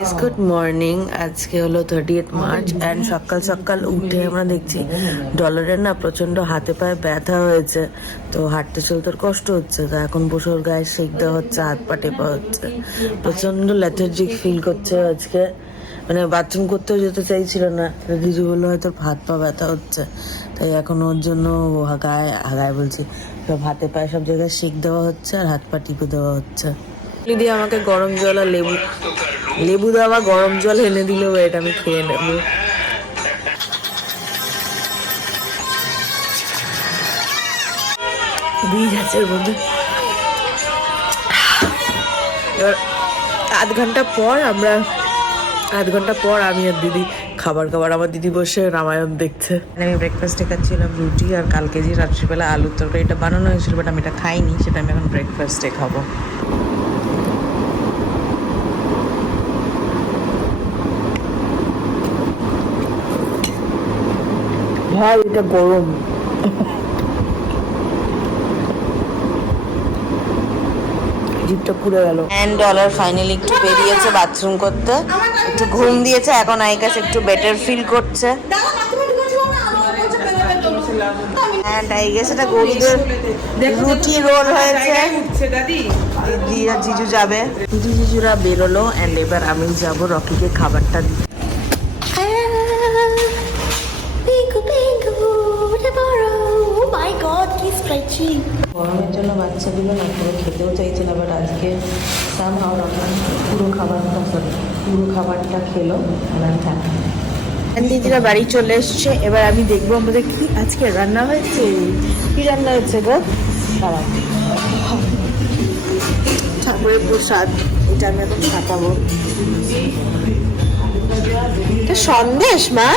Good morning. আজকে হলো 30th March and সকাল সকাল উঠে আমরা দেখছি ডলারের না প্রচন্ড হাতে পায়ে ব্যথা হয়েছে, তো হাঁটতে চলতে ওর কষ্ট হচ্ছে। তো এখন বসে ওর গায়ে সেঁক দেওয়া হচ্ছে, হাত পা টেপা হচ্ছে। প্রচন্ড ল্যাথার্জিক ফিল করছে আজকে, মানে বাথরুম করতেও যেতে চাইছিল না। দিদি বললো হয়তো হাত পা ব্যথা হচ্ছে, তাই এখন ওর জন্য গায়ে বলছি সব হাতে পায়ে সব জায়গায় সেঁক দেওয়া হচ্ছে আর হাত পা টিপে দেওয়া হচ্ছে। দিদি আমাকে গরম জল আর লেবু দেওয়া গরম জল এনে দিল, এটা আমি খেয়ে নেব। বীজ আছে এর মধ্যে। এবার আধ ঘন্টা পর আমি আর দিদি খাবার আমার দিদি বসে রামায়ণ দেখছে। আমি ব্রেকফাস্টে খাচ্ছিলাম রুটি আর কালকে যে রাত্রিবেলা আলুর তরকারি এটা বানানো হয়েছিল, বাট আমি এটা খাইনি, সেটা আমি এখন ব্রেকফাস্টে খাবো। ভাই এটা গরম। জিভটা পুড়ে গেল। $10 ফাইনালি একটু বেরিয়েছে বাথরুম করতে, একটু ঘুম দিয়েছে, এখন আই গেস একটু বেটার ফিল করছে। এন্ড আই গেস এটা গরুদের রুটি রোল হয়েছে। দিদি আর জিজু যাবে, জিজুরা বেরোলো এন্ড এবার আমি যাবো রকিকে খাবারটা দিতে। গরমের জন্য বাচ্চাগুলো না পুরো খেতেও চাইছে না, বাট আজকে সামহাও পুরো খাবারটা খেলো। দিদিরা বাড়ি চলে এসছে, এবার আমি দেখবো আমাদের কি আজকে রান্না হয়েছে। কি রান্না হয়েছে গো? ঠাকুরের প্রসাদ, এটা আমি এখন খাটাবো। সন্দেশ মা,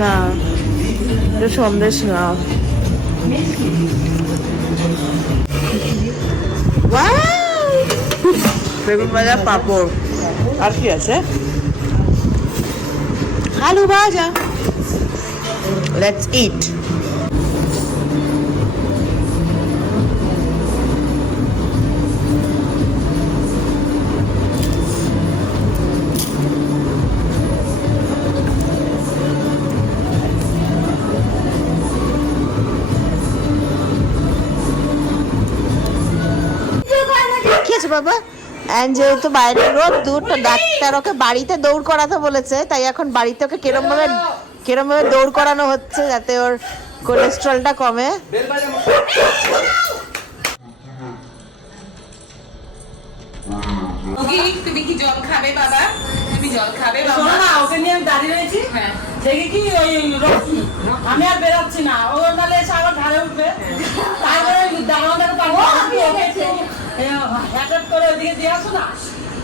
না এটা সন্দেশ না। বেগুন ভাজা, পাঁপড়, আর কি আছে? আলু ভাজা। Let's eat. বাবা যেহেতু বাইরে রোদ দূর, তো ডাক্তার ওকে বাড়িতে দৌড় করাতে বলেছে, তাই এখন বাড়িতে ওকে কিরম ভাবে দৌড় করানো হচ্ছে যাতে ওর কোলেস্ট্রলটা কমে। তুমি কি জল খাবে বাবা? তুমি জল খাবে বাবা? শোনো না, ওকে নিয়ে আমি দাঁড়িয়ে রয়েছি। দেখি কি ওই আমি আর বেরোচ্ছি না, ও নাহলে এসে আবার ঘাড়ে উঠবে। তারপরে দাঁড়ানোটাকে হ্যাটাট করে ওদিকে দিয়ে আসো না,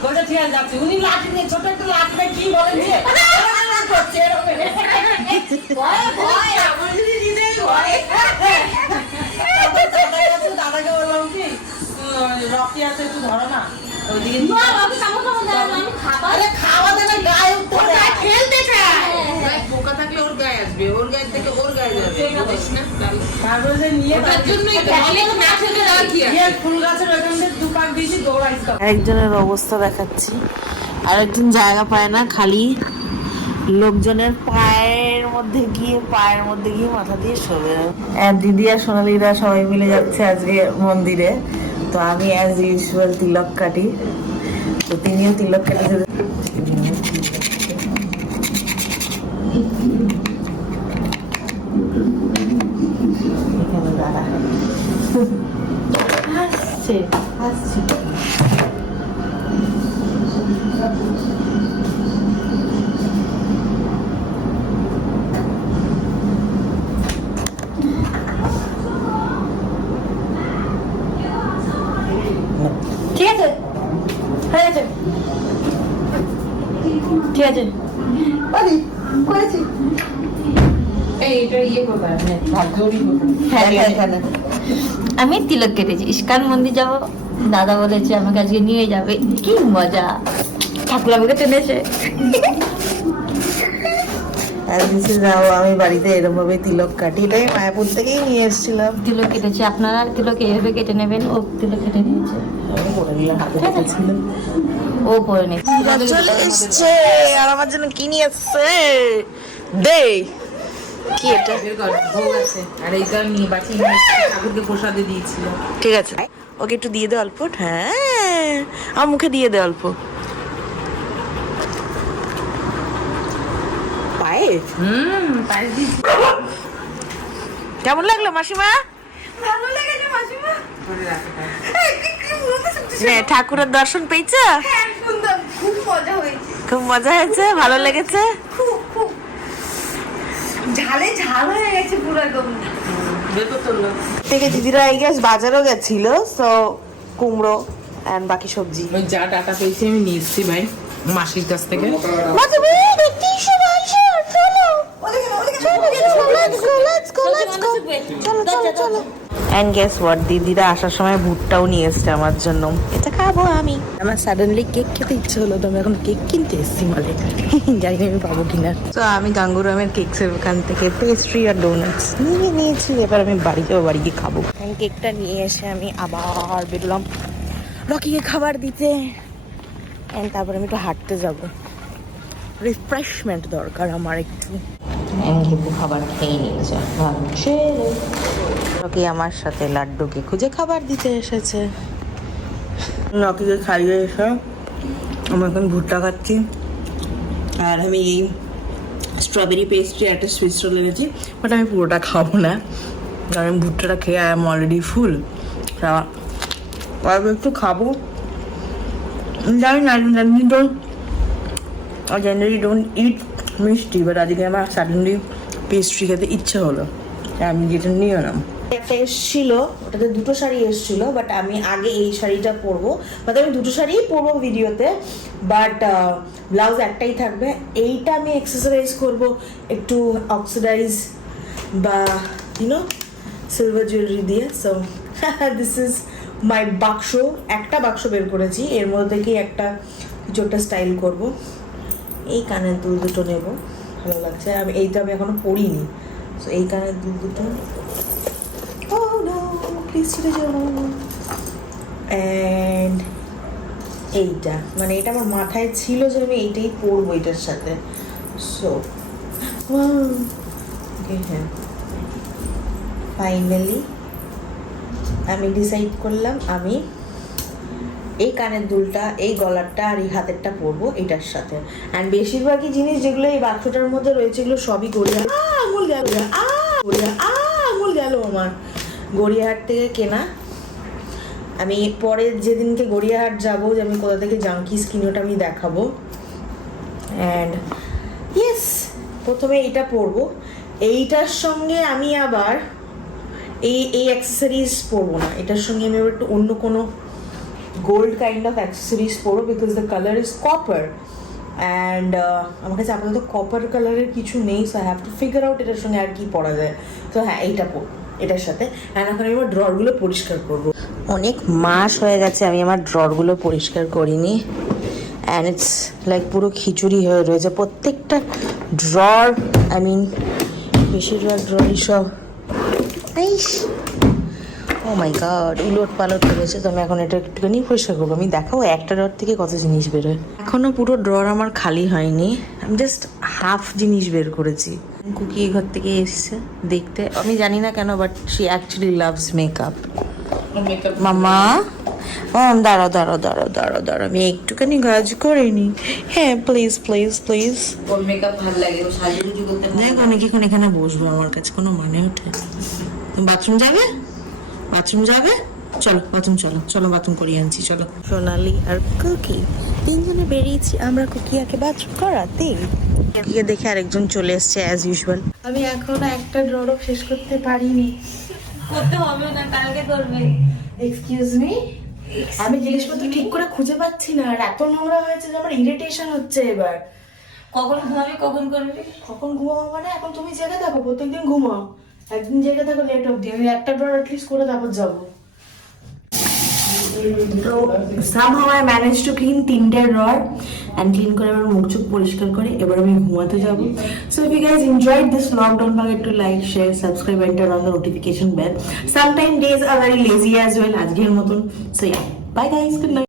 বলছে ঠিক আছে যাচ্ছি। উনি লাঠি নিয়ে ছোট একটা লাঠি নিয়ে কি বলেন যে দাদাকে বললাম কি রকি আছে একটু ধরো না, ওইদিকে খাওয়া দেবে গায়ে উঠতে খেলতে চায়। পোকা থাকলে ওর গায়ে আসবে, ওর গায়ে থেকে ওর গায়ে যাবে। তারপরে নিয়ে ফুল গাছের ওইখান থেকে দুপাক দিয়েছি, দৌড়াইছি। একজনের অবস্থা দেখাচ্ছি, আর একজন জায়গা পায় না, খালি লোকজনের পায়ের মধ্যে গিয়ে মাথা দিয়ে শোবে। দিদি আর সোনালিরা সবাই মিলে যাচ্ছে আজকে মন্দিরে, তো আমি অ্যাজ ইউজুয়াল তিলক কাটি, তো তিনিও তিলক কাটি। এখানে দাঁড়া হাসছে। ঠিক আছে হয়ে গেছে, ঠিক আছে করেছি। আমি তিলক কেটেছি, ইস্কান মন্দির যাব, দাদা বলেছে আমাকে আজকে নিয়ে যাবে। কি মজা, ঠাকুর আমাকে টেনেছে। আমি বাড়িতে এরকম ভাবে তিলক কাটি, এটাই মায়াপুর থেকেই নিয়ে এসেছিলাম। তিলক কেটেছি, আপনারা তিলক এইভাবে কেটে নেবেন। ও তিলক কেটে নিয়েছে, আমি করে দিলাম, হাতে কেটেছিল। ও পরে নেছে। চলে এসছে আর আমার জন্য কি নিয়ে এসছে দে। কি এটা? ভোগ আছে আর এইটা নিয়ে বাকি ঠাকুরকে প্রসাদে দিয়েছিল। ঠিক আছে, ওকে একটু দিয়ে দে অল্প। হ্যাঁ, আমার মুখে দিয়ে দে অল্প। পায়েস? পায়েস দিয়েছি। কেমন লাগলো মাসিমা? ধরে রাখো পায়েস। ঠাকুরের দর্শন পেয়েছো? খুব মজা হয়েছে, খুব মজা হয়েছে, ভালো লেগেছে। খুব ঝালে ঝাল হয়ে গেছে পুরো একদম। ভেতর তোলো। থেকে দিদিরা এই গ্যাস বাজারও গেছিল, তো কুমড়ো এন্ড বাকি সবজি। ওই যা টাকা পেয়েছি আমি নিয়ে এসছি ভাই মাসির কাছ থেকে। And guess what? দিদিরা আসার সময় ভুট্টাও নিয়ে এসছে আমার জন্য, এটা খাবো আমি। আমার সাডেনলি কেক খেতে ইচ্ছে হলো, তো আমি এখন কেক কিনতে এসেছি মালে। জানি না আমি পাবো কিনা। তো আমি গাঙ্গুরামের কেকসের ওখান থেকে পেস্ট্রি আর ডোনাটস নিয়ে নিয়েছি, এবার আমি বাড়ি যাবো, বাড়ি গিয়ে খাবো। কেকটা নিয়ে এসে আমি আবার বেরোলাম রকিকে খাবার দিতে, এন্ড তারপর আমি একটু হাঁটতে যাবো। রিফ্রেশমেন্ট দরকার আমার একটু। ঘেপু খাবার খেয়ে নিয়েছে, ভাবছে রকি আমার সাথে লাড্ডুকে খুঁজে খাবার দিতে এসেছে। রকিকে খাইয়ে এসে আমি এখন ভুট্টা খাচ্ছি, আর আমি এই স্ট্রবেরি পেস্ট্রি একটা সুইট রোল এনেছি, বাট আমি পুরোটা খাবো না, কারণ আমি ভুট্টাটা খেয়ে আই এম অলরেডি ফুল। একটু খাবো, জানি না জেনারেলি ডোন্ট ইট মিষ্টি, বাট আজকে আমার সাডেনলি পেস্ট্রি খেতে ইচ্ছে হলো, তাই আমি যেটা নিয়ে এলাম। একটা এসছিল, ওটাতে দুটো শাড়ি এসছিল, বাট আমি আগে এই শাড়িটা পরবো, মানে আমি দুটো শাড়িই পরবো ভিডিওতে, বাট ব্লাউজ একটাই থাকবে। এইটা আমি এক্সেসরাইজ করব একটু অক্সিডাইজ বা ইউনো সিলভার জুয়েলারি দিয়ে। সো দিস ইজ মাই বাক্স। একটা বাক্স বের করেছি, এর মধ্যে থেকেই একটা কিছু একটা স্টাইল করব। এই কানের দুল দুটো নেব, ভালো লাগছে। আমি এইটা আমি এখনো পরিনি, সো এই কানের দুল দুটো। Oh no, please ছেড়ে যাও। অ্যান্ড এইটা, মানে এটা আমার মাথায় ছিল যে আমি এইটাই পরবো এটার সাথে। সো হ্যাঁ, ফাইনালি আমি ডিসাইড করলাম আমি এই কানের দুলটা, এই গলারটা আর এই হাতেরটা পরবো এটার সাথে। অ্যান্ড বেশিরভাগই জিনিস যেগুলো এই বাক্সটার মধ্যে রয়েছে এগুলো সবই গড়িয়াহাট। আঙুল গেল, আঙুল গেল আমার। গড়িয়াহাট থেকে কেনা। আমি পরে যেদিনকে গড়িয়াহাট যাবো, যে আমি কোথা থেকে জাঙ্কিস কিনি ওটা আমি দেখাবো। অ্যান্ড ইয়েস, প্রথমে এইটা পরবো, এইটার সঙ্গে আমি আবার এই অ্যাক্সেসরিজ পরবো না, এটার সঙ্গে আমি আবার একটু অন্য কোনো গোল্ড কাইন্ড অফ অ্যাক্সেসরিজ পরবো, because the colour is copper. And আমার কাছে আপাতত কপার কালারের কিছু নেই, so I have to figure out এটার সঙ্গে আর কি পরা যায়। তো হ্যাঁ, এইটা পরবো এটার সাথে। অ্যান্ড এখন আমি আমার ড্ররগুলো পরিষ্কার করবো। অনেক মাস হয়ে গেছে আমি আমার ড্ররগুলো পরিষ্কার করিনি, অ্যান্ড ইটস লাইক পুরো খিচুড়ি হয়ে রয়েছে প্রত্যেকটা ড্রর। আই মিন বেশিরভাগ ড্ররই সব ও মাই গড উলট পালট করেছে। তো আমি এখন এটা একটুখানি পরিষ্কার করবো। আমি দেখাবো একটা ড্রর থেকে কত জিনিস বেরোয়। এখনো পুরো ড্রর আমার খালি হয়নি, আমি জাস্ট হাফ জিনিস বের করেছি। কুকি ঘর থেকে এসছে দেখতে, আমি জানি না কেন, but she actually loves makeup. মামা দাঁড়াও দাঁড়াও দাঁড়াও দাঁড়াও দাঁড়াও, আমি একটুখানি কাজ করিনি। হ্যাঁ please please please. Or makeup ভালো লাগে, ও সাজুগুজু করতে ভালো দেখ অনেকক্ষণ এখানে বসবো, আমার কাছে কোনো মানে ওঠে। তুমি বাথরুম যাবে? বাথরুম যাবে? চলো বাথরুম, চলো চলো বাথরুম করিয়ে আনছি, চলো। সোনালি আর কুকি তিনজনে বেরিয়েছি আমরা কুকিয়াকে বাথরুম করাতে। কুকিকে দেখে আরেকজন চলে এসছে অ্যাজ ইউজুয়াল। আমি এখনো একটা ড্ররও শেষ করতে পারিনি। করতে হবে না, কালকে করবে। এক্সকিউজ মি, আমি জিনিসপত্র ঠিক করে খুঁজে পাচ্ছি না, আর এত নোংরা হয়েছে যে আমার ইরিটেশন হচ্ছে এবার। কখন ঘুমাবি, কখন করবি? কখন ঘুমাবো মানে? এখন তুমি জেগে থাকো, প্রত্যেকদিন ঘুমাও, একদিন জেগে থাকো লেট অব্দি। আমি একটা ড্রর অ্যাটলিস্ট করে তারপর যাবো। So somehow I managed to clean 3টে ড্রর, অ্যান্ড ক্লিন করে আমার মুখ চোখ পরিষ্কার করে এবার আমি ঘুমাতে যাবো। So if you guys enjoyed this vlog, don't forget to like, share, subscribe and turn on the notification bell. Sometimes days are very lazy as well, আজকের মতন। So yeah, bye guys, good night.